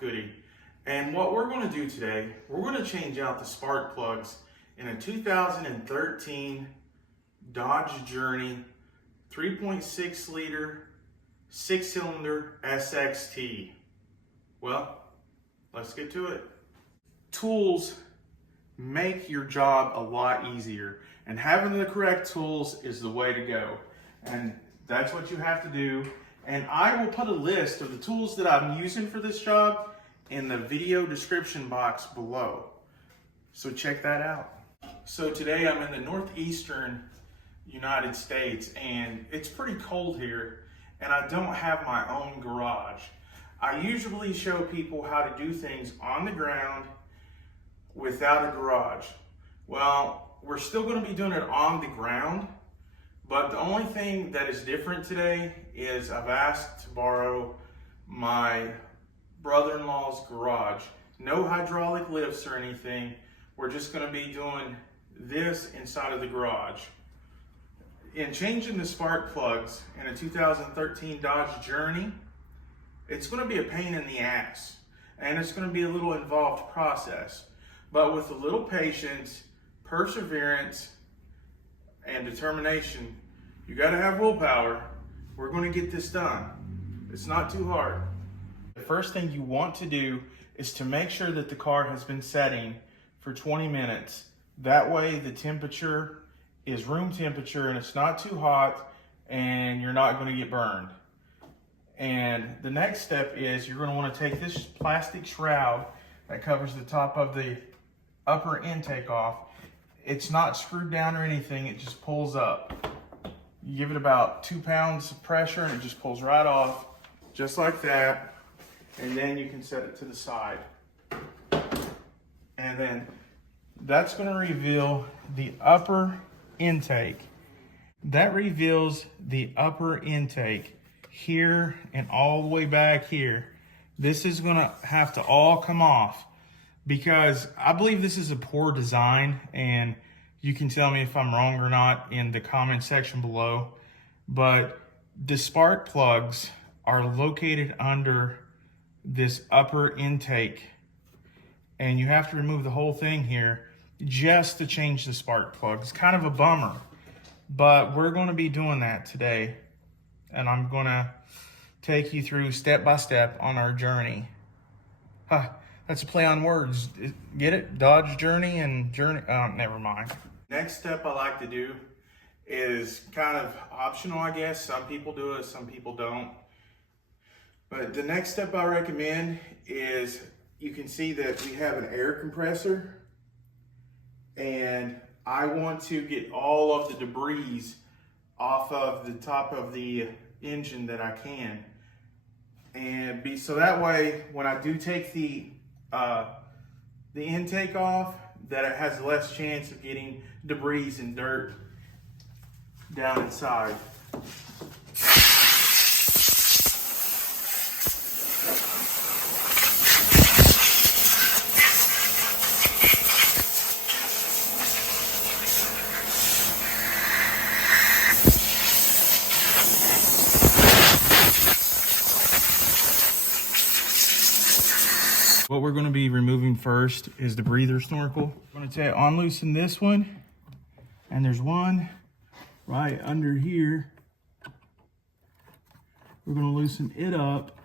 Goody. And what we're going to do today, we're going to change out the spark plugs in a 2013 Dodge Journey 3.6 liter 6-cylinder SXT. Well, let's get to it. Tools make your job a lot easier, and having the correct tools is the way to go. And that's what you have to do. And I will put a list of the tools that I'm using for this job in the video description box below. So check that out. So today I'm in the northeastern United States, and it's pretty cold here, and I don't have my own garage. I usually show people how to do things on the ground without a garage. Well, we're still going to be doing it on the ground, but the only thing that is different today is I've asked to borrow my brother-in-law's garage. No hydraulic lifts or anything. We're just going to be doing this inside of the garage. In changing the spark plugs in a 2013 Dodge Journey, it's going to be a pain in the ass, and it's going to be a little involved process. But with a little patience, perseverance, and determination, you got to have willpower. We're going to get this done. It's not too hard. The first thing you want to do is to make sure that the car has been setting for 20 minutes. That way the temperature is room temperature and it's not too hot and you're not going to get burned. And the next step is you're going to want to take this plastic shroud that covers the top of the upper intake off. It's not screwed down or anything, it just pulls up. You give it about 2 pounds of pressure and it just pulls right off, just like that. And then you can set it to the side. And then that's going to reveal the upper intake. That reveals the upper intake here and all the way back here. This is going to have to all come off because I believe this is a poor design, and you can tell me if I'm wrong or not in the comment section below. But the spark plugs are located under this upper intake, and you have to remove the whole thing here just to change the spark plug. It's kind of a bummer, but we're going to be doing that today, and I'm going to take you through step by step on our journey. That's a play on words. Get it? Dodge Journey and Journey. Never mind. Next step I like to do is kind of optional, I guess. Some people do it, some people don't. But the next step I recommend is, you can see that we have an air compressor, and I want to get all of the debris off of the top of the engine that I can. And so that way, when I do take the intake off, that it has less chance of getting debris and dirt down inside. What we're going to be removing first is the breather snorkel. I'm going to unloosen this one, and there's one right under here. We're going to loosen it up.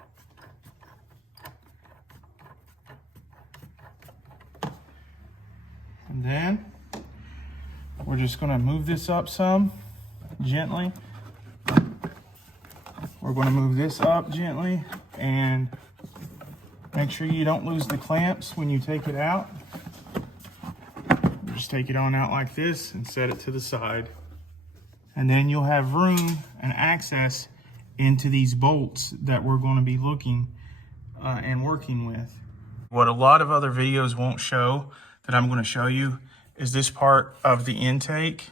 And then we're just going to move this up some gently. We're going to move this up gently, and make sure you don't lose the clamps when you take it out. Just take it on out like this and set it to the side. And then you'll have room and access into these bolts that we're going to be looking and working with. What a lot of other videos won't show that I'm going to show you is this part of the intake.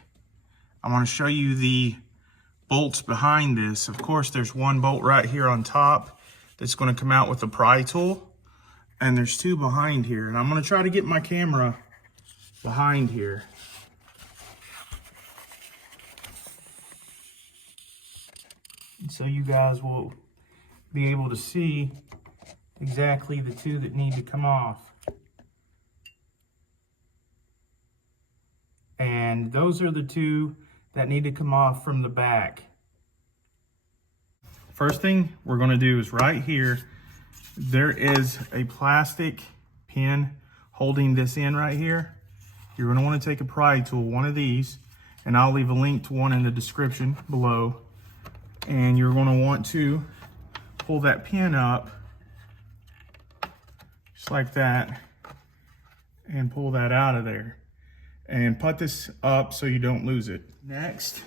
I want to show you the bolts behind this. Of course, there's one bolt right here on top that's going to come out with a pry tool. And there's two behind here. And I'm going to try to get my camera behind here. And so you guys will be able to see exactly the two that need to come off. And those are the two that need to come off from the back. First thing we're going to do is right here, there is a plastic pin holding this in right here. You're going to want to take a pry tool, one of these, and I'll leave a link to one in the description below. And you're going to want to pull that pin up just like that and pull that out of there. And put this up so you don't lose it. Next,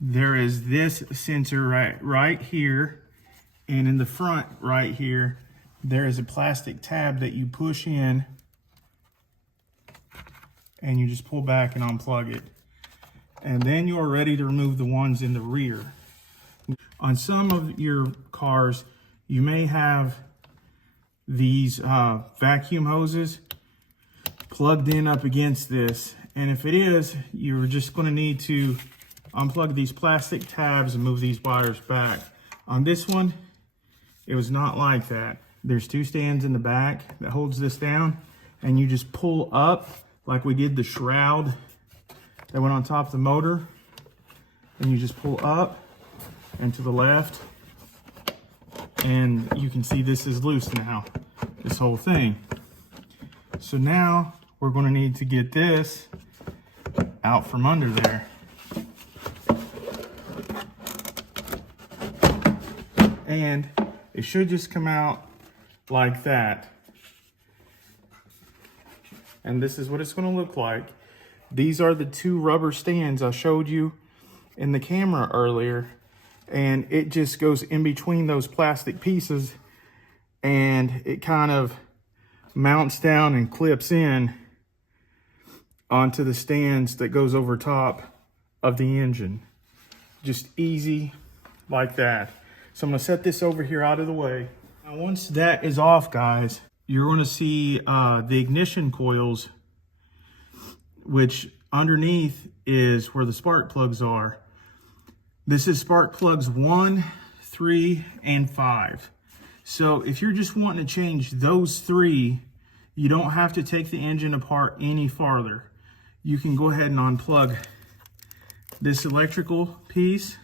there is this sensor right here, and in the front right here, there is a plastic tab that you push in, and you just pull back and unplug it. And then you are ready to remove the ones in the rear. On some of your cars, you may have these vacuum hoses plugged in up against this, and if it is, you're just going to need to unplug these plastic tabs and move these wires back. On this one, it was not like that. There's two stands in the back that holds this down, and you just pull up like we did the shroud that went on top of the motor, and you just pull up and to the left, and you can see this is loose now, this whole thing. So now we're going to need to get this out from under there. And it should just come out like that. And this is what it's going to look like. These are the two rubber stands I showed you in the camera earlier. And it just goes in between those plastic pieces, and it kind of mounts down and clips in onto the stands that goes over top of the engine. Just easy like that. So I'm going to set this over here out of the way. Now once that is off, guys, you're going to see the ignition coils, which underneath is where the spark plugs are. This is spark plugs 1, 3, and 5. So if you're just wanting to change those three, you don't have to take the engine apart any farther. You can go ahead and unplug this electrical piece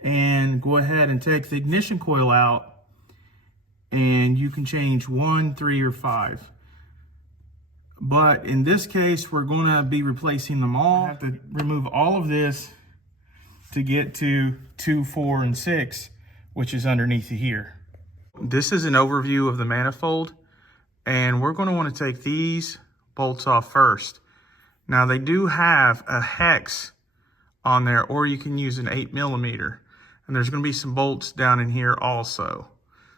and go ahead and take the ignition coil out, and you can change 1, 3, or 5. But in this case, we're going to be replacing them all. I have to remove all of this to get to 2, 4, and 6, which is underneath here. This is an overview of the manifold, and we're going to want to take these bolts off first. Now they do have a hex on there, or you can use an 8mm, and there's going to be some bolts down in here also.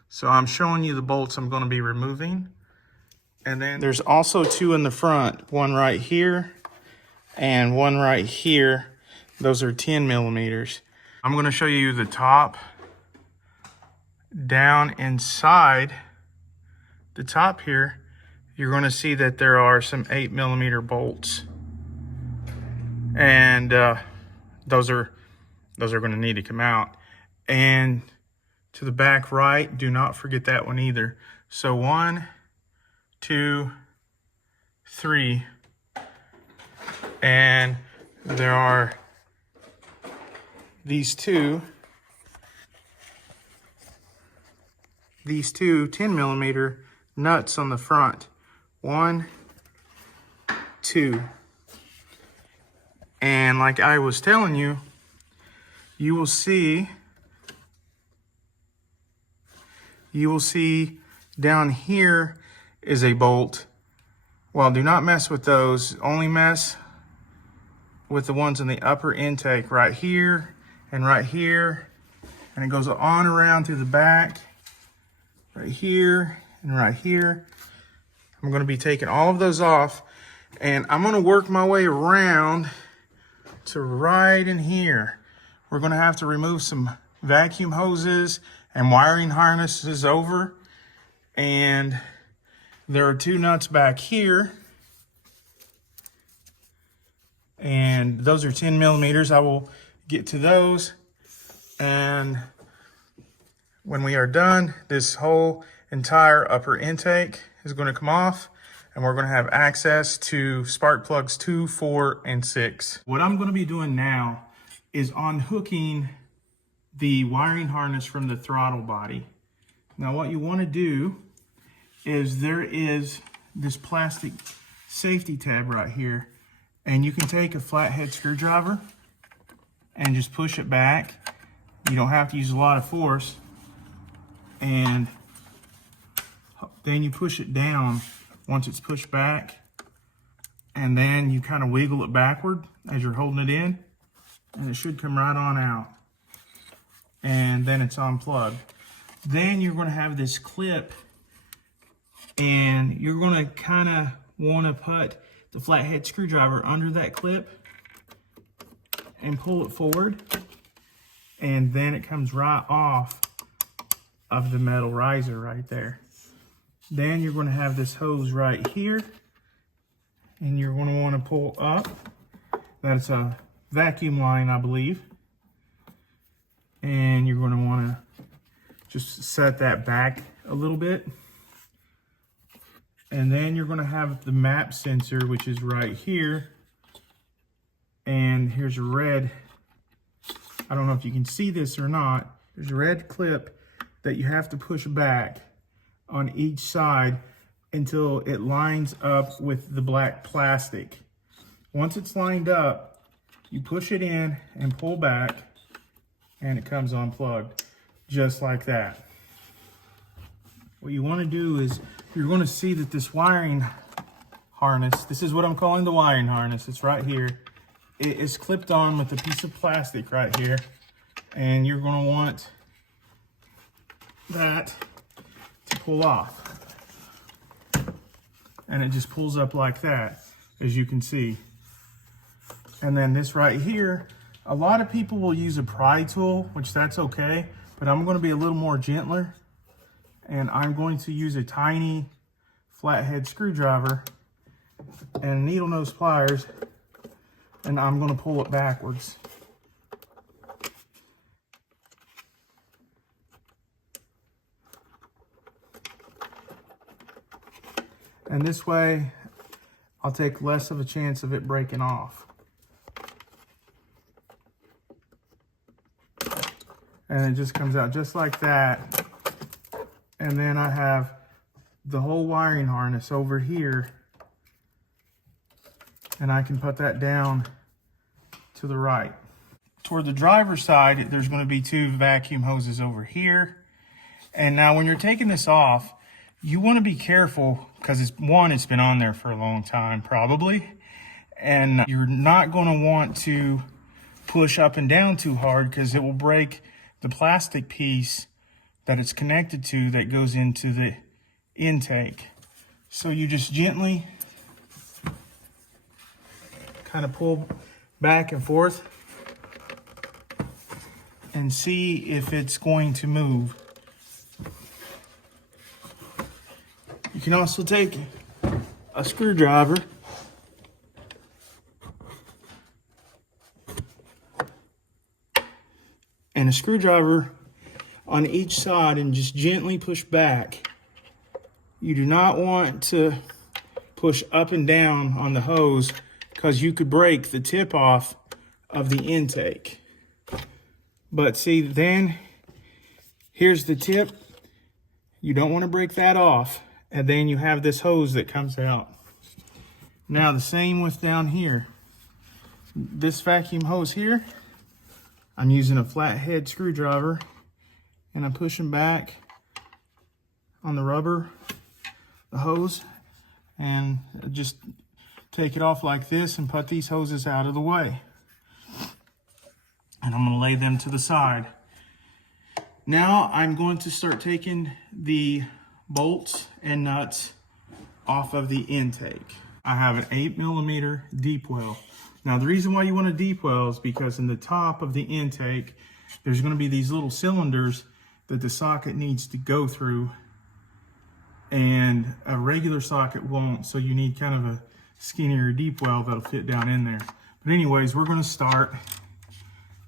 So I'm showing you the bolts I'm going to be removing. And then there's also two in the front, one right here and one right here. Those are 10mm. I'm going to show you the top. Down inside the top here, you're going to see that there are some 8mm bolts, and those are going to need to come out. And to the back right, do not forget that one either. So 1, 2, 3, and there are these two 10mm nuts on the front. 1, 2. And like I was telling you, you will see down here is a bolt. Well, do not mess with those. Only mess with the ones in the upper intake right here and right here. And it goes on around through the back, right here and right here. I'm going to be taking all of those off, and I'm going to work my way around to right in here. We're going to have to remove some vacuum hoses and wiring harnesses over, and there are two nuts back here, and those are 10mm. I will get to those, and when we are done, this whole entire upper intake is going to come off, and we're going to have access to spark plugs 2, 4, and 6. What I'm going to be doing now is unhooking the wiring harness from the throttle body. Now what you want to do is there is this plastic safety tab right here, and you can take a flathead screwdriver and just push it back. You don't have to use a lot of force, and then you push it down once it's pushed back, and then you kind of wiggle it backward as you're holding it in, and it should come right on out. And then it's unplugged. Then you're going to have this clip, and you're going to kind of want to put the flathead screwdriver under that clip and pull it forward, and then it comes right off of the metal riser right there. Then you're going to have this hose right here, and you're going to want to pull up. That's a vacuum line, I believe. And you're going to want to just set that back a little bit. And then you're going to have the map sensor, which is right here. And here's a red, I don't know if you can see this or not, there's a red clip that you have to push back on each side until it lines up with the black plastic. Once it's lined up, you push it in and pull back, and it comes unplugged, just like that. What you want to do is, you're going to see that this wiring harness, this is what I'm calling the wiring harness, it's right here. It is clipped on with a piece of plastic right here, and you're going to want that to pull off. And it just pulls up like that, as you can see. And then this right here, a lot of people will use a pry tool, which that's okay, but I'm going to be a little more gentler, and I'm going to use a tiny flathead screwdriver and needle nose pliers, and I'm going to pull it backwards. And this way, I'll take less of a chance of it breaking off. And it just comes out just like that. And then I have the whole wiring harness over here, and I can put that down to the right. Toward the driver's side, there's going to be 2 vacuum hoses over here. And now when you're taking this off, you want to be careful, because it's been on there for a long time probably, and you're not going to want to push up and down too hard, because it will break the plastic piece that it's connected to that goes into the intake. So you just gently kind of pull back and forth and see if it's going to move. You can also take a screwdriver and a screwdriver on each side and just gently push back. You do not want to push up and down on the hose, because you could break the tip off of the intake. But see, then here's the tip. You don't want to break that off, and then you have this hose that comes out. Now the same with down here. This vacuum hose here, I'm using a flathead screwdriver, and I'm pushing back on the rubber, the hose, and just take it off like this and put these hoses out of the way. And I'm going to lay them to the side. Now I'm going to start taking the bolts and nuts off of the intake. I have an 8mm deep well. Now the reason why you want a deep well is because in the top of the intake, there's going to be these little cylinders that the socket needs to go through, and a regular socket won't, so you need kind of a skinnier deep well that'll fit down in there. But anyways, we're going to start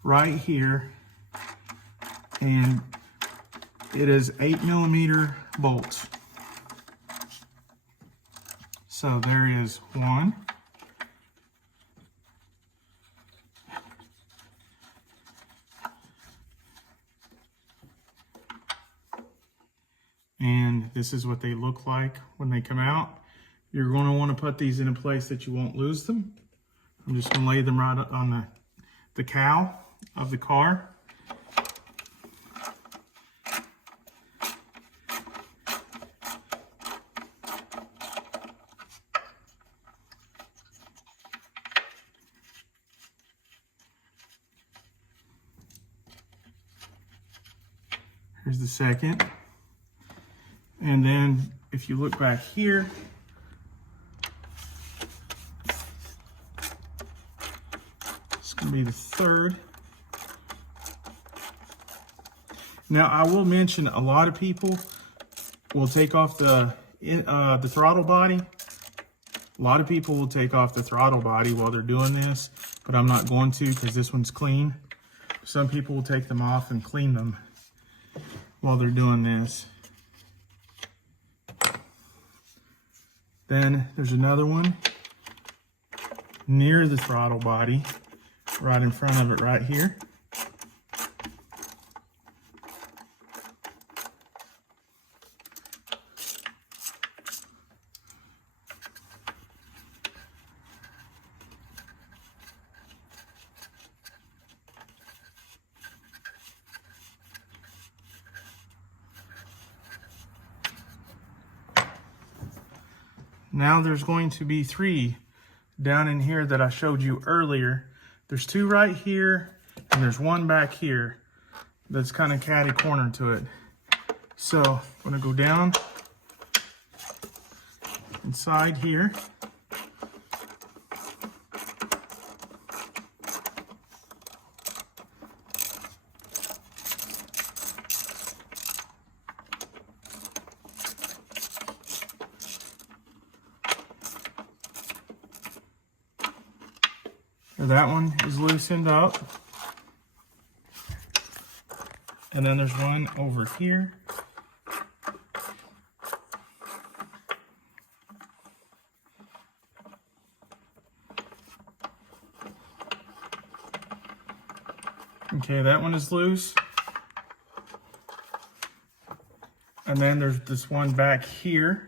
right here and It is 8mm bolts. So there is one. And this is what they look like when they come out. You're going to want to put these in a place that you won't lose them. I'm just going to lay them right on the cowl of the car. Here's the second. And then if you look back here, it's going to be the third. Now I will mention a lot of people will take off the throttle body. A lot of people will take off the throttle body while they're doing this, but I'm not going to because this one's clean. Some people will take them off and clean them while they're doing this. Then there's another one near the throttle body, right in front of it right here. Now there's going to be 3 down in here that I showed you earlier. There's 2 right here, and there's 1 back here that's kind of catty corner to it. So I'm gonna go down inside here. That one is loosened up. And then there's one over here. Okay, that one is loose. And then there's this one back here.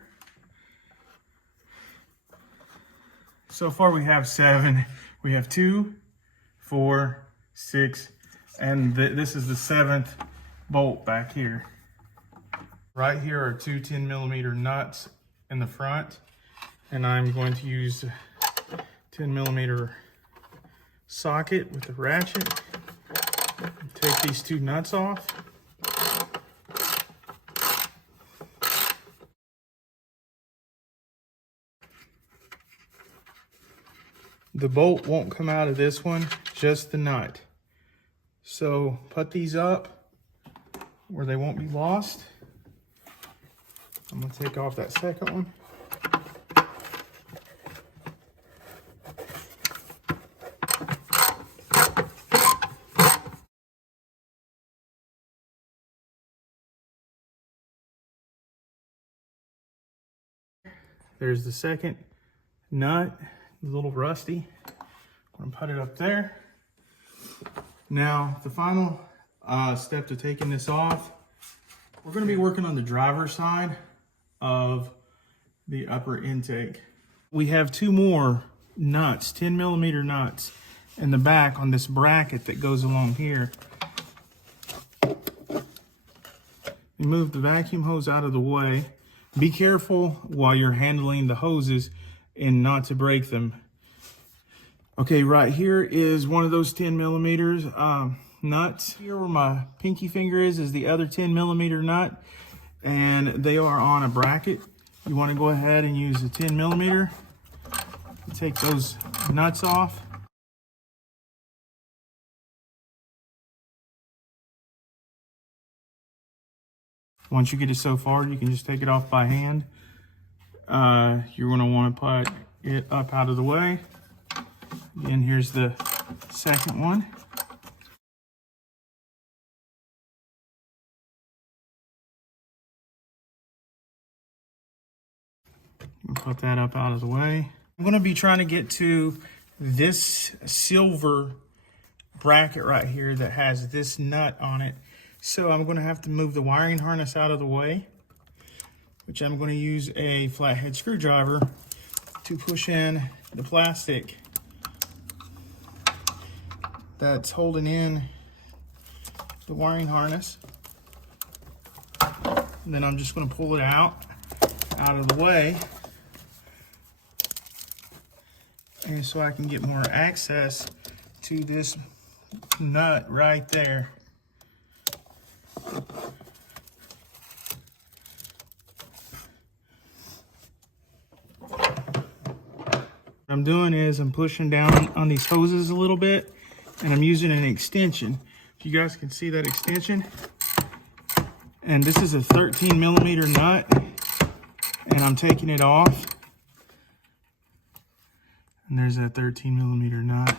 So far we have 7. We have 2, 4, 6, and this is the 7th bolt back here. Right here are 2 10mm nuts in the front, and I'm going to use a 10mm socket with a ratchet. Take these 2 nuts off. The bolt won't come out of this one, just the nut. So put these up where they won't be lost. I'm gonna take off that second one. There's the second nut. A little rusty. I'm gonna put it up there. Now, the final step to taking this off, we're gonna be working on the driver's side of the upper intake. We have 2 more nuts, 10mm nuts, in the back on this bracket that goes along here. You move the vacuum hose out of the way. Be careful while you're handling the hoses and not to break them. Okay, right here is one of those 10mm nuts. Here where my pinky finger is the other 10mm nut, and they are on a bracket. You want to go ahead and use a 10mm. Take those nuts off. Once you get it so far, you can just take it off by hand. You're going to want to put it up out of the way. And here's the second one. Put that up out of the way. I'm going to be trying to get to this silver bracket right here that has this nut on it. So I'm going to have to move the wiring harness out of the way, which I'm going to use a flathead screwdriver to push in the plastic that's holding in the wiring harness. And then I'm just going to pull it out of the way, and so I can get more access to this nut right there. What I'm doing is I'm pushing down on these hoses a little bit, and I'm using an extension. If you guys can see that extension, and this is a 13 millimeter nut, and I'm taking it off, and there's that 13 millimeter nut,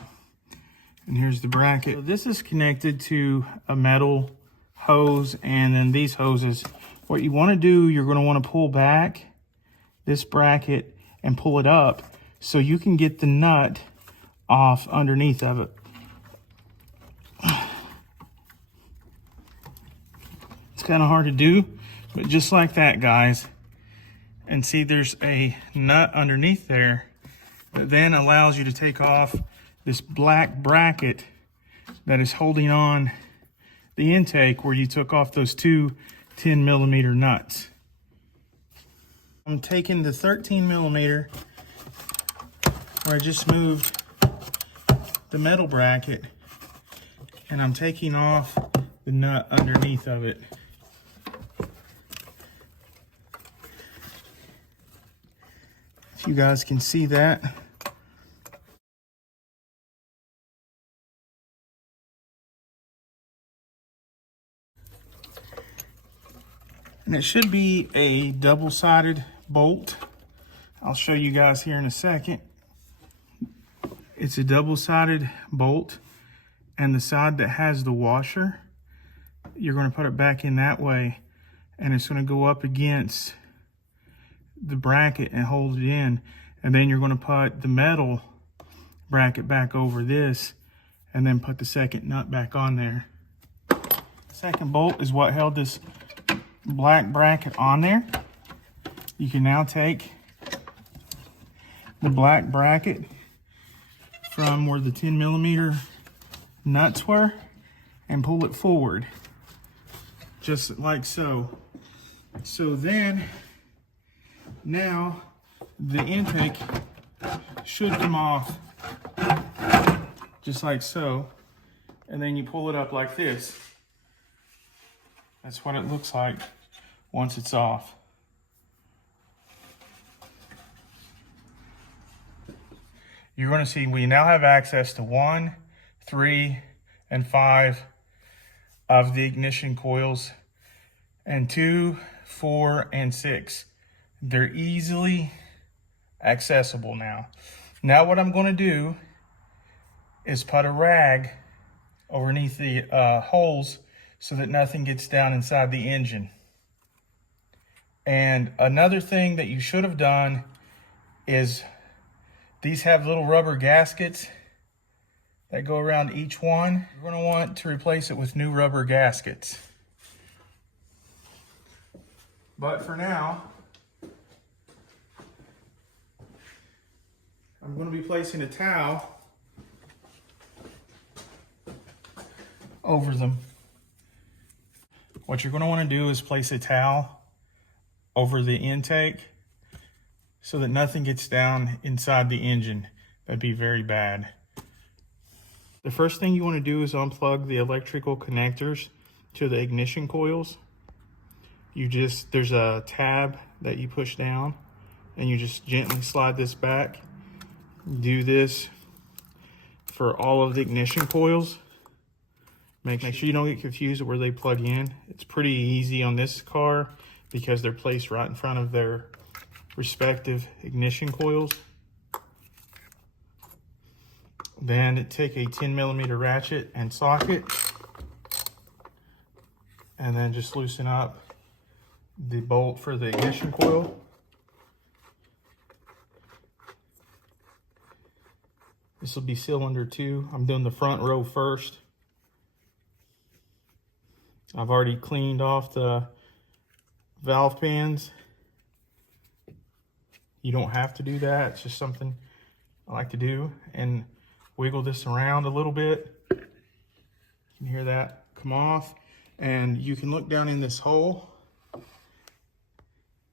and here's the bracket. So this is connected to a metal hose, and then these hoses. What you want to do, you're going to want to pull back this bracket and pull it up so you can get the nut off underneath of it. It's kind of hard to do, but just like that, guys. And see, there's a nut underneath there that then allows you to take off this black bracket that is holding on the intake where you took off those two 10 millimeter nuts. I'm taking the 13 millimeter where I just moved the metal bracket, and I'm taking off the nut underneath of it. If you guys can see that. And it should be a double-sided bolt. I'll show you guys here in a second. It's a double-sided bolt, and the side that has the washer, you're going to put it back in that way, and it's going to go up against the bracket and hold it in, and then you're going to put the metal bracket back over this, and then put the second nut back on there. The second bolt is what held this black bracket on there. You can now take the black bracket from where the 10 millimeter nuts were and pull it forward, just like so. So then, now the intake should come off just like so, and then you pull it up like this. That's what it looks like once it's off. You're going to see we now have access to 1, 3, and 5 of the ignition coils, and 2, 4, and 6. They're easily accessible now. Now what I'm going to do is put a rag underneath the holes so that nothing gets down inside the engine. And another thing that you should have done is these have little rubber gaskets that go around each one. You're going to want to replace it with new rubber gaskets. But for now, I'm going to be placing a towel over them. What you're going to want to do is place a towel over the intake so that nothing gets down inside the engine. That'd be very bad. The first thing you want to do is unplug the electrical connectors to the ignition coils. There's a tab that you push down, and you just gently slide this back. Do this for all of the ignition coils. Make sure you don't get confused with where they plug in. It's pretty easy on this car because they're placed right in front of their respective ignition coils. Then take a 10 millimeter ratchet and socket, and then just loosen up the bolt for the ignition coil. This will be cylinder 2. I'm doing the front row first. I've already cleaned off the valve pans. You don't have to do that. It's just something I like to do. And wiggle this around a little bit. You can hear that come off. And you can look down in this hole.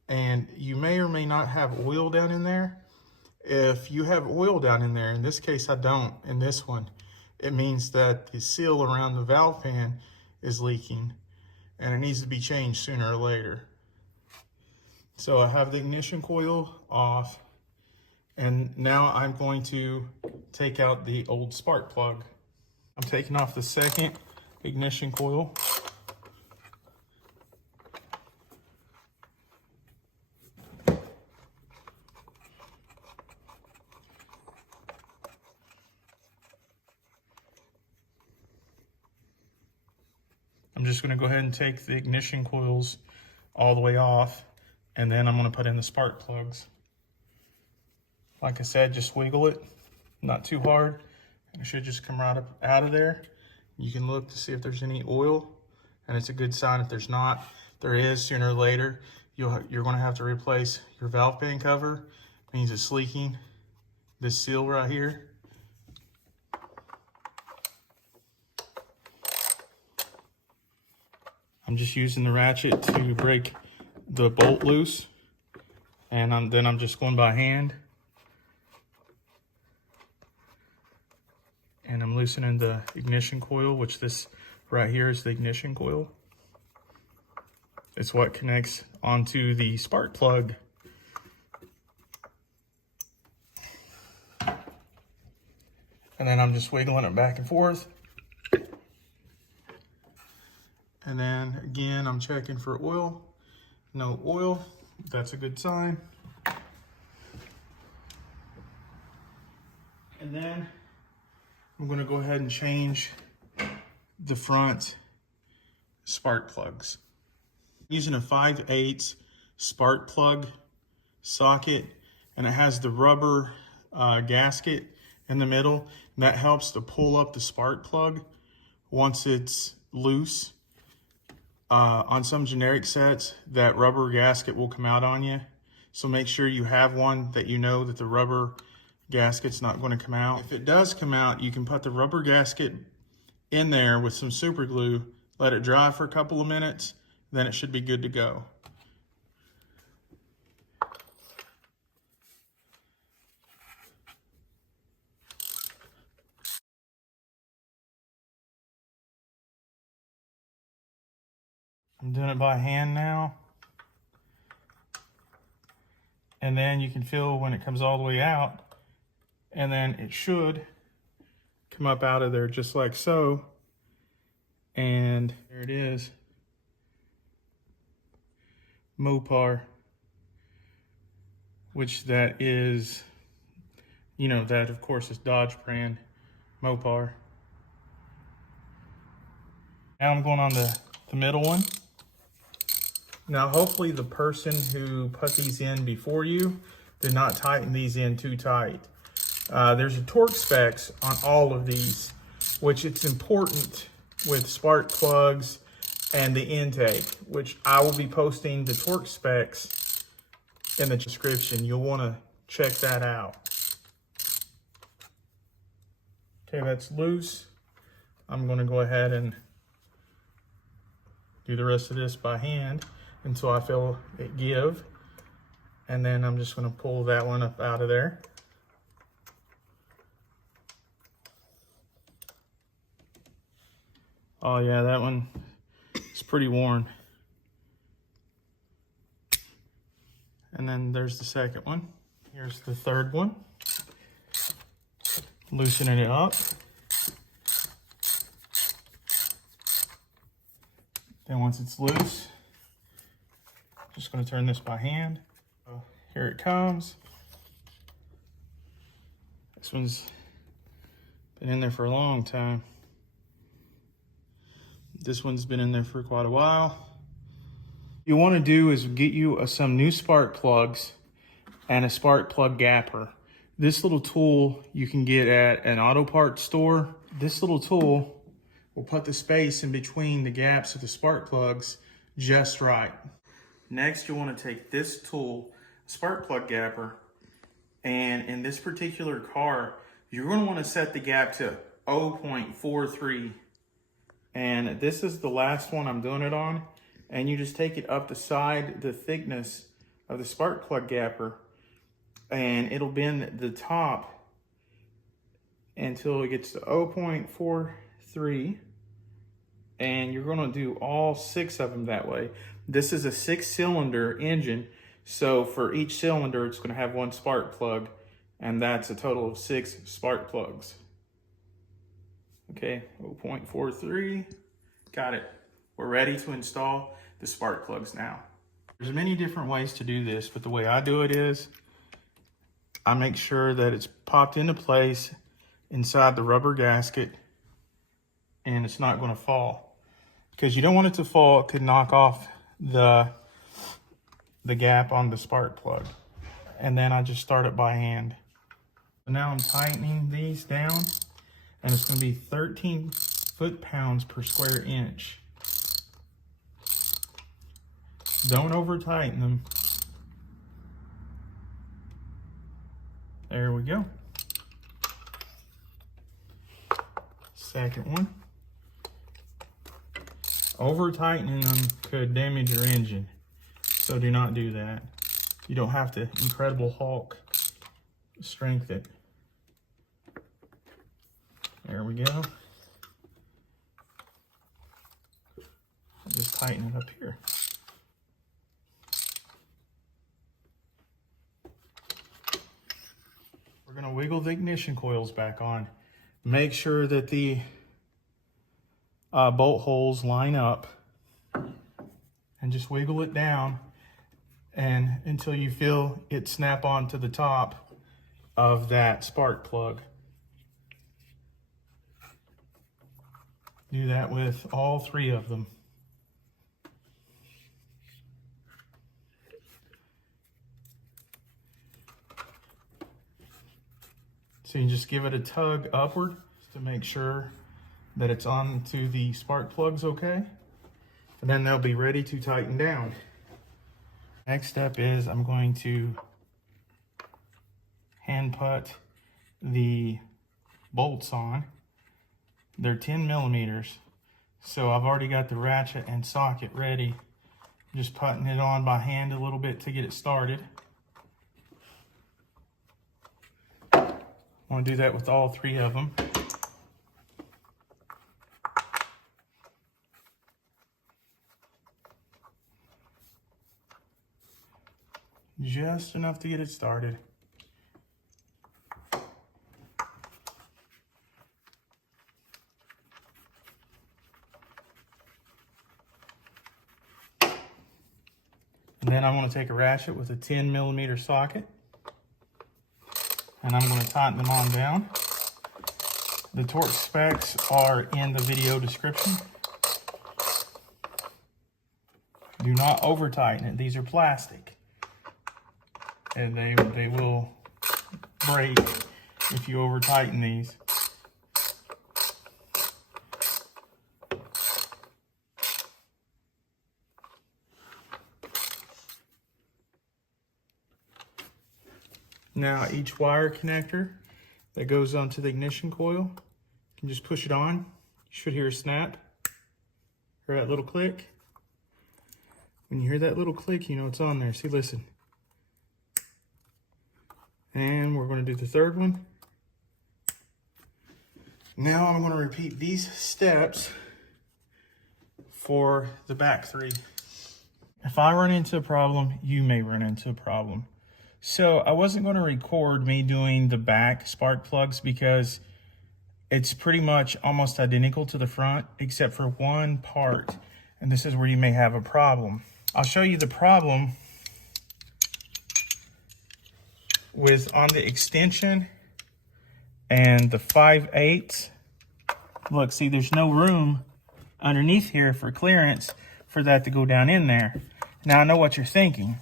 And you may or may not have oil down in there. If you have oil down in there, in this case I don't, in this one, it means that the seal around the valve pan is leaking and it needs to be changed sooner or later. So I have the ignition coil off, and now I'm going to take out the old spark plug. I'm taking off the second ignition coil. I'm just going to go ahead and take the ignition coils all the way off, and then I'm going to put in the spark plugs. Like I said, just wiggle it, not too hard, and it should just come right up out of there. You can look to see if there's any oil, and it's a good sign if there's not. If there is, sooner or later, you're going to have to replace your valve pan cover. It means it's leaking. This seal right here. I'm just using the ratchet to break the bolt loose, and then I'm just going by hand. And I'm loosening the ignition coil, which this right here is the ignition coil. It's what connects onto the spark plug. And then I'm just wiggling it back and forth. And then again, I'm checking for oil. No oil, that's a good sign. And then I'm gonna go ahead and change the front spark plugs. I'm using a 5/8 spark plug socket, and it has the rubber gasket in the middle. And that helps to pull up the spark plug once it's loose. On some generic sets, that rubber gasket will come out on you. So make sure you have one that you know that the rubber gasket's not going to come out. If it does come out, you can put the rubber gasket in there with some super glue, let it dry for a couple of minutes, then it should be good to go. I'm doing it by hand now. And then you can feel when it comes all the way out, and then it should come up out of there just like so. And there it is. Mopar, which that is, you know, that of course is Dodge brand, Mopar. Now I'm going on the middle one. Now, hopefully the person who put these in before you did not tighten these in too tight. There's a torque specs on all of these, which it's important with spark plugs and the intake, which I will be posting the torque specs in the description. You'll want to check that out. Okay, that's loose. I'm going to go ahead and do the rest of this by hand until I feel it give. And then I'm just going to pull that one up out of there. Oh yeah, that one is pretty worn. And then there's the second one. Here's the third one. Loosening it up. Then once it's loose, just going to turn this by hand. Here it comes. This one's been in there for a long time. This one's been in there for quite a while. What you want to do is get you some new spark plugs and a spark plug gapper. This little tool you can get at an auto parts store. This little tool will put the space in between the gaps of the spark plugs just right. Next, you want to take this tool, spark plug gapper, and in this particular car, you're going to want to set the gap to 0.43. And this is the last one I'm doing it on. And you just take it up the side, the thickness of the spark plug gapper, and it'll bend the top until it gets to 0.43. And you're going to do all 6 of them that way. This is a 6-cylinder engine, so for each cylinder it's going to have 1 spark plug, and that's a total of 6 spark plugs. Okay, 0.43, got it. We're ready to install the spark plugs now. There's many different ways to do this, but the way I do it is I make sure that it's popped into place inside the rubber gasket and it's not going to fall, because you don't want it to fall. It could knock off the gap on the spark plug. And then I just start it by hand. So now I'm tightening these down, and it's going to be 13 foot-pounds per square inch. Don't over tighten them. There we go. Second one. Over tightening them could damage your engine, so do not do that. You don't have to Incredible Hulk strength it. There we go. I'll just tighten it up here. We're going to wiggle the ignition coils back on. Make sure that the bolt holes line up, and just wiggle it down and until you feel it snap onto the top of that spark plug. Do that with all 3 of them. So you just give it a tug upward to make sure that it's onto the spark plugs okay. And then they'll be ready to tighten down. Next step is I'm going to hand put the bolts on. They're 10 millimeters. So I've already got the ratchet and socket ready. Just putting it on by hand a little bit to get it started. I want to do that with all 3 of them. Just enough to get it started. And then I'm going to take a ratchet with a 10 millimeter socket, and I'm going to tighten them on down. The torque specs are in the video description. Do not over tighten it. These are plastic, and they will break if you over tighten these. Now each wire connector that goes onto the ignition coil, you can just push it on. You should hear a snap, or that little click. When you hear that little click, you know it's on there. See, listen. And we're going to do the 3rd one. Now I'm going to repeat these steps for the back 3. If I run into a problem, you may run into a problem. So I wasn't going to record me doing the back spark plugs because it's pretty much almost identical to the front except for one part. And this is where you may have a problem. I'll show you the problem with on the extension and the 5/8. Look, see, there's no room underneath here for clearance for that to go down in there. Now I know what you're thinking.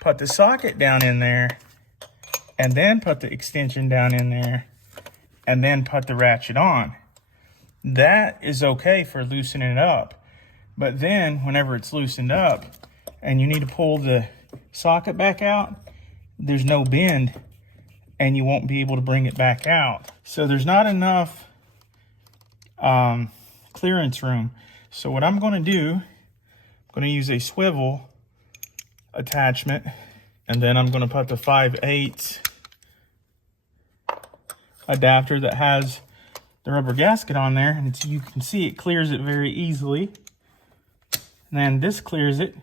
Put the socket down in there and then put the extension down in there, and then put the ratchet on. That is okay for loosening it up. But then whenever it's loosened up and you need to pull the socket back out, there's no bend and you won't be able to bring it back out. So there's not enough clearance room. So what I'm going to do, I'm going to use a swivel attachment, and then I'm going to put the 5/8 adapter that has the rubber gasket on there, and you can see it clears it very easily. And then this clears it,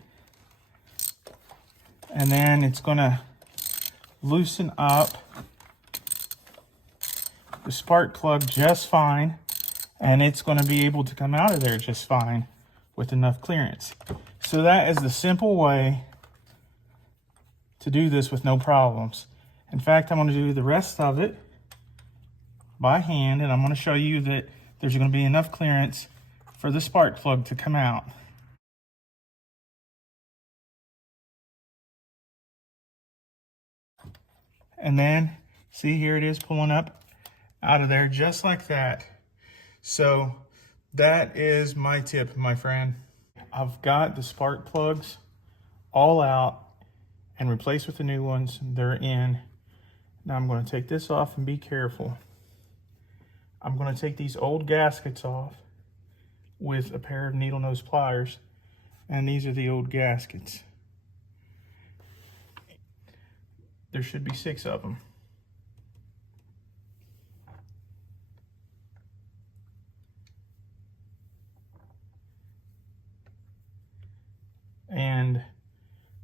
and then it's going to loosen up the spark plug just fine, and it's going to be able to come out of there just fine with enough clearance. So that is the simple way to do this with no problems. In fact, I'm going to do the rest of it by hand, and I'm going to show you that there's going to be enough clearance for the spark plug to come out. And then, see, here it is pulling up out of there just like that. So that is my tip, my friend. I've got the spark plugs all out and replaced with the new ones. They're in. Now I'm going to take this off and be careful. I'm going to take these old gaskets off with a pair of needle nose pliers, and these are the old gaskets. There should be 6 of them. And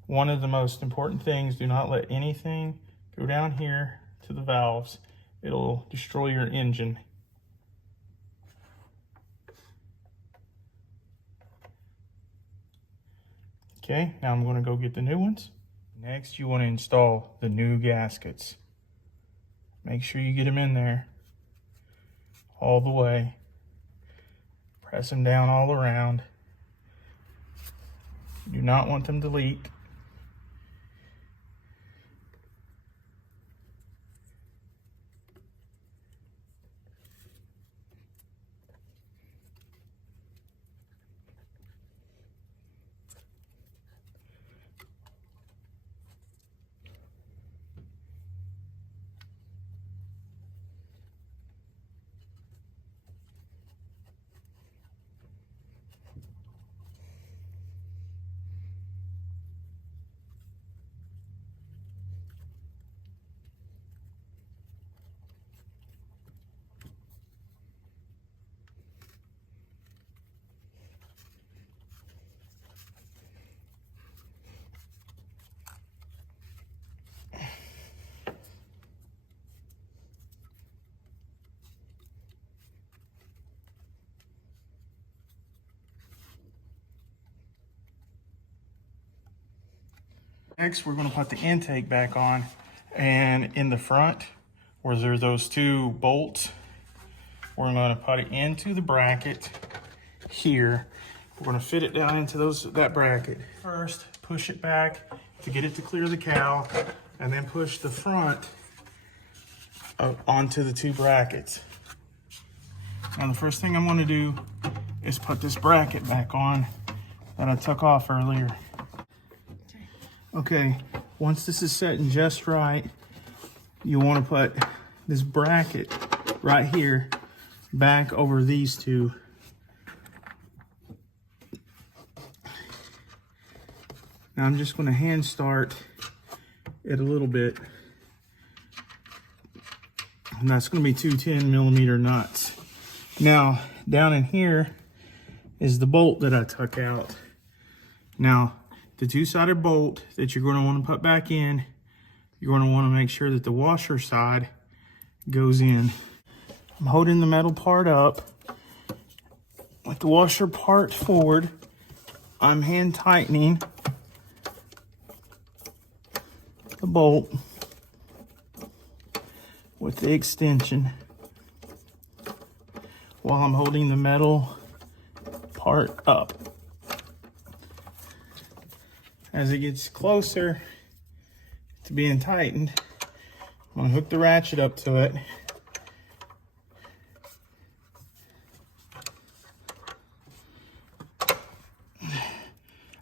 one of the most important things, do not let anything go down here to the valves. It'll destroy your engine. Okay, now I'm going to go get the new ones. Next, you want to install the new gaskets. Make sure you get them in there all the way. Press them down all around. You do not want them to leak. Next, we're going to put the intake back on, and in the front, where there's those 2 bolts, we're going to put it into the bracket here. We're going to fit it down into that bracket. First, push it back to get it to clear the cowl, and then push the front onto the 2 brackets. Now, the first thing I'm going to do is put this bracket back on that I took off earlier. Okay, once this is setting just right, you want to put this bracket right here back over these 2. Now I'm just going to hand start it a little bit, and that's going to be 2 10mm nuts. Now down in here is the bolt that I took out. Now the 2-sided bolt that you're going to want to put back in, you're going to want to make sure that the washer side goes in. I'm holding the metal part up with the washer part forward. I'm hand tightening the bolt with the extension while I'm holding the metal part up. As it gets closer to being tightened, I'm gonna hook the ratchet up to it.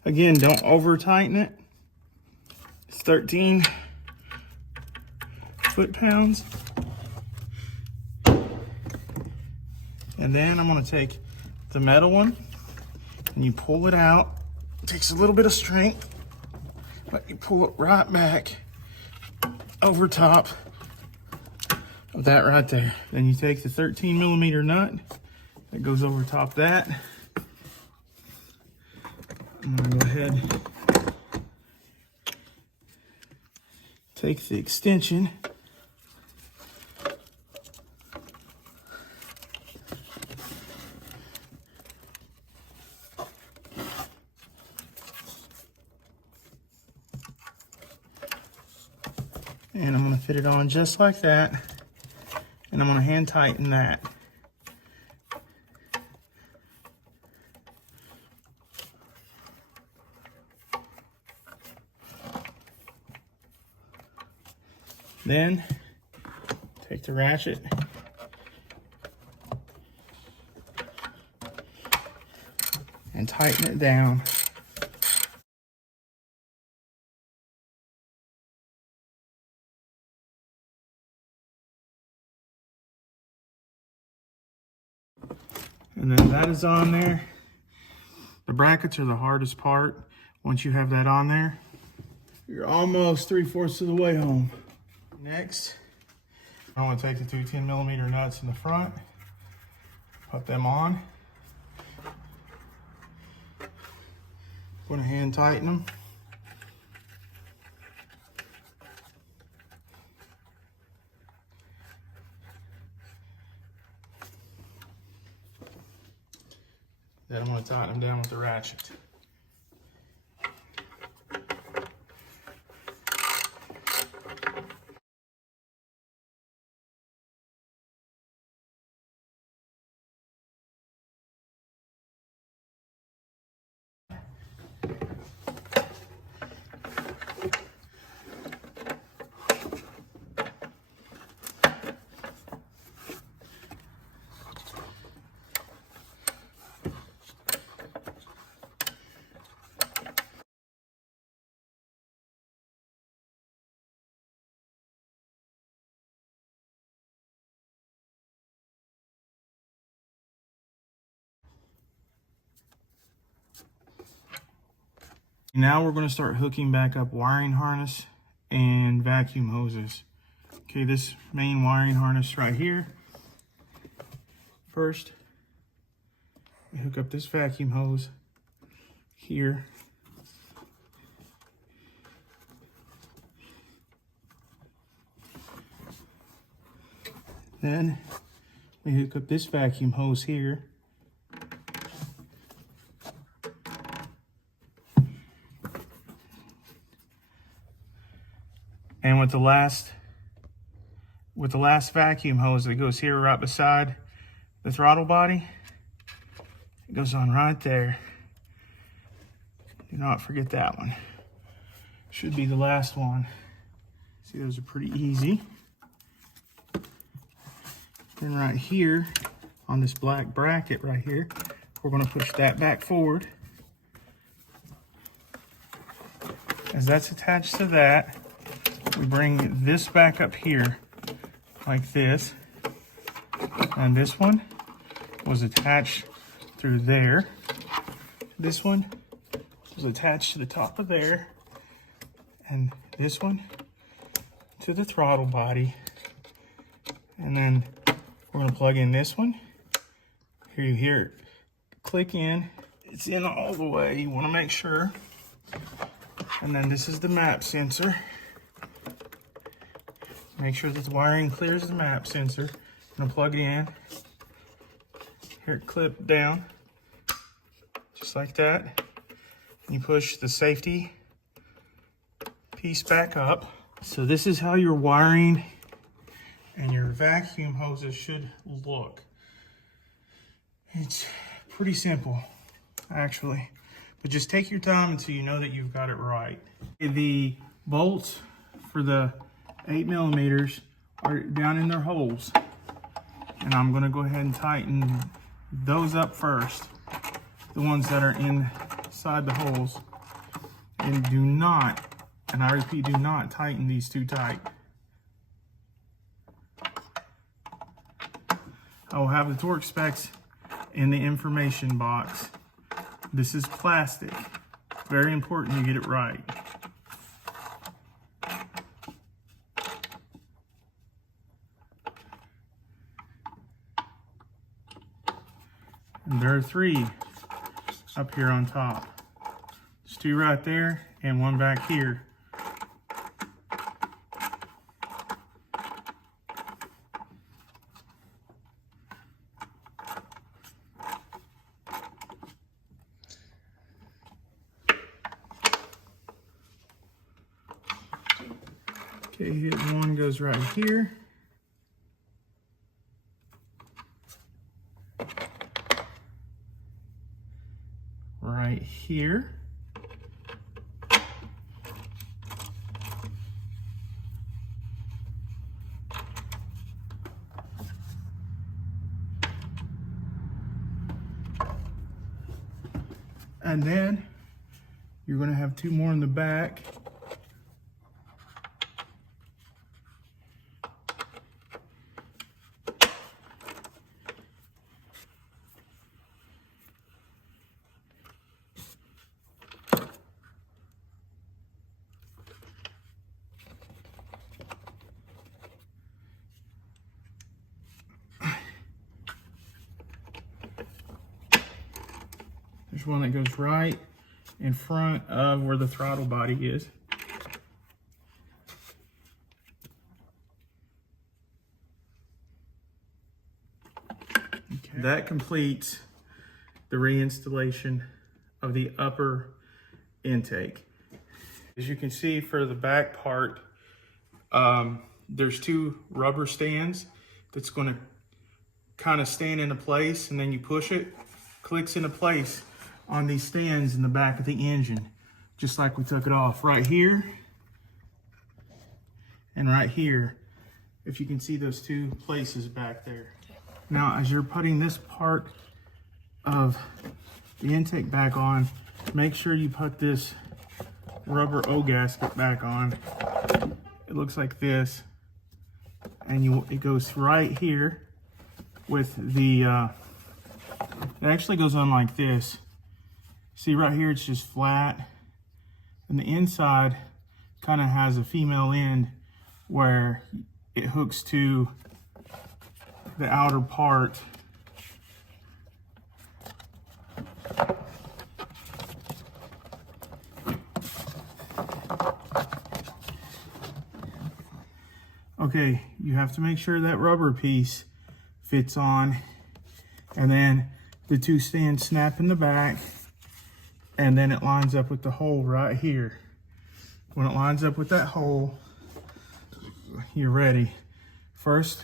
Again, don't over tighten it. It's 13 foot-pounds. And then I'm gonna take the metal one and you pull it out. It takes a little bit of strength, but you pull it right back over top of that right there. Then you take the 13mm nut that goes over top of that. I'm gonna go ahead, take the extension, and I'm gonna fit it on just like that, and I'm gonna hand tighten that. Then take the ratchet and tighten it down. And then that is on there. The brackets are the hardest part. Once you have that on there, you're almost 3/4 of the way home. Next, I want to take the two 10mm nuts in the front, put them on. I'm going to hand tighten them. Then I'm going to tighten them down with the ratchet. Now we're going to start hooking back up wiring harness and vacuum hoses. Okay, this main wiring harness right here. First, we hook up this vacuum hose here. Then we hook up this vacuum hose here. And with the last vacuum hose that goes here right beside the throttle body, it goes on right there. Do not forget that one. Should be the last one. See, those are pretty easy. Then right here, on this black bracket right here, we're gonna push that back forward. As that's attached to that, we bring this back up here like this, and this one was attached through there. This one was attached to the top of there, and this one to the throttle body. And then we're gonna plug in this one. Here you hear it click in. It's in all the way, you wanna make sure. And then this is the map sensor. Make sure that the wiring clears the map sensor. I'm gonna plug it in. Here it clip down, just like that. You push the safety piece back up. So this is how your wiring and your vacuum hoses should look. It's pretty simple, actually. But just take your time until you know that you've got it right. The bolts for the 8mm are down in their holes. And I'm gonna go ahead and tighten those up first. The ones that are inside the holes. And do not, and I repeat, do not tighten these too tight. I will have the torque specs in the information box. This is plastic. Very important you get it right. And there are 3 up here on top. There's 2 right there and 1 back here. Okay, hit 1 goes right here. Right here. And then you're going to have 2 more in the back. There's one that goes right in front of where the throttle body is. Okay. That completes the reinstallation of the upper intake. As you can see for the back part, there's 2 rubber stands that's going to kind of stand into place, and then you push it, clicks into place on these stands in the back of the engine, just like we took it off right here and right here, if you can see those 2 places back there. Now, as you're putting this part of the intake back on, make sure you put this rubber O gasket back on. It looks like this, and it goes right here with the, it actually goes on like this. See right here, it's just flat. And the inside kind of has a female end where it hooks to the outer part. Okay, you have to make sure that rubber piece fits on, and then the 2 stands snap in the back, and then it lines up with the hole right here. When it lines up with that hole, you're ready. First,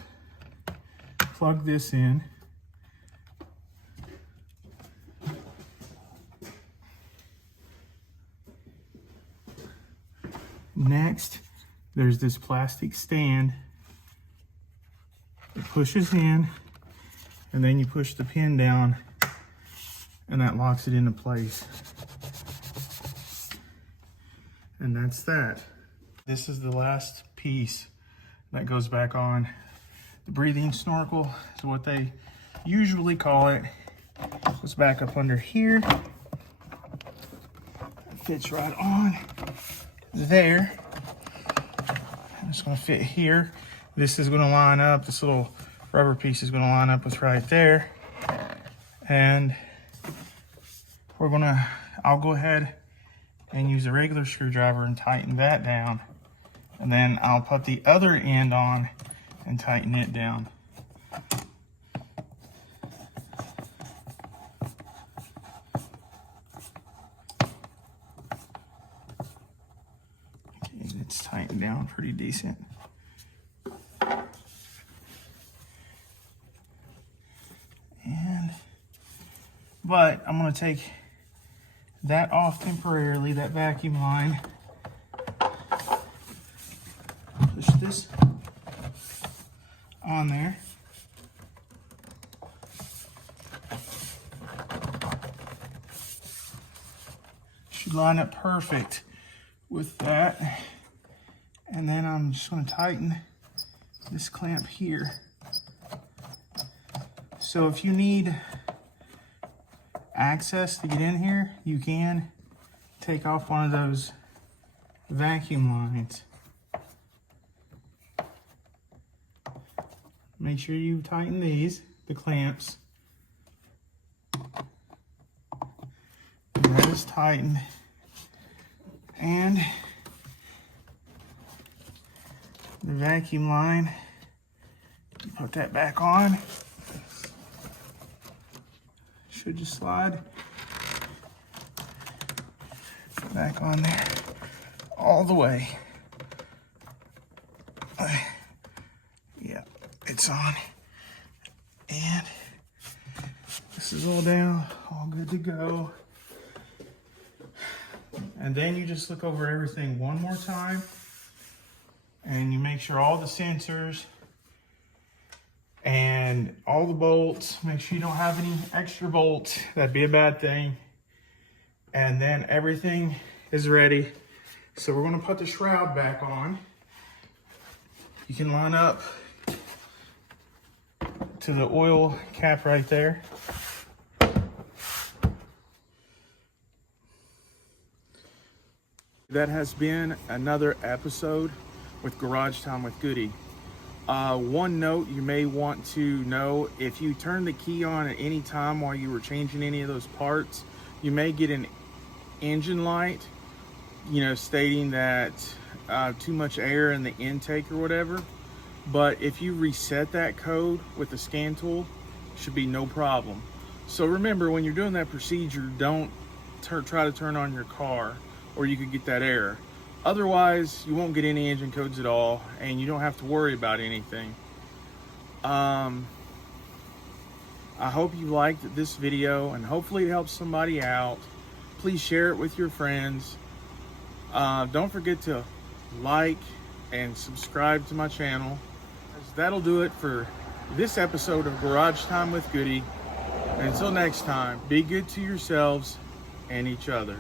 plug this in. Next, there's this plastic stand. It pushes in, and then you push the pin down, and that locks it into place. And that's that. This is the last piece that goes back on. The breathing snorkel is what they usually call it. Goes back up under here. It fits right on there. It's gonna fit here. This is gonna line up, this little rubber piece is gonna line up with right there. And I'll go ahead and use a regular screwdriver and tighten that down. And then I'll put the other end on and tighten it down. Okay, it's tightened down pretty decent. But I'm going to take that off temporarily, that vacuum line. Push this on there. Should line up perfect with that. And then I'm just going to tighten this clamp here. So if you need access to get in here, you can take off one of those vacuum lines. Make sure you tighten these, the clamps. That is tightened. And the vacuum line, put that back on. Should just slide back on there all the way. Yeah, it's on. And this is all down, all good to go. And then you just look over everything one more time and you make sure all the sensors and all the bolts, make sure you don't have any extra bolts. That'd be a bad thing. And then everything is ready. So we're gonna put the shroud back on. You can line up to the oil cap right there. That has been another episode with Garage Time with Goody. One note you may want to know, if you turn the key on at any time while you were changing any of those parts, you may get an engine light, stating that too much air in the intake or whatever. But if you reset that code with the scan tool, should be no problem. So remember, when you're doing that procedure, don't try to turn on your car, or you could get that error. Otherwise, you won't get any engine codes at all, and you don't have to worry about anything. I hope you liked this video, and hopefully it helps somebody out. Please share it with your friends. Don't forget to like and subscribe to my channel. That'll do it for this episode of Garage Time with Goody. And until next time, be good to yourselves and each other.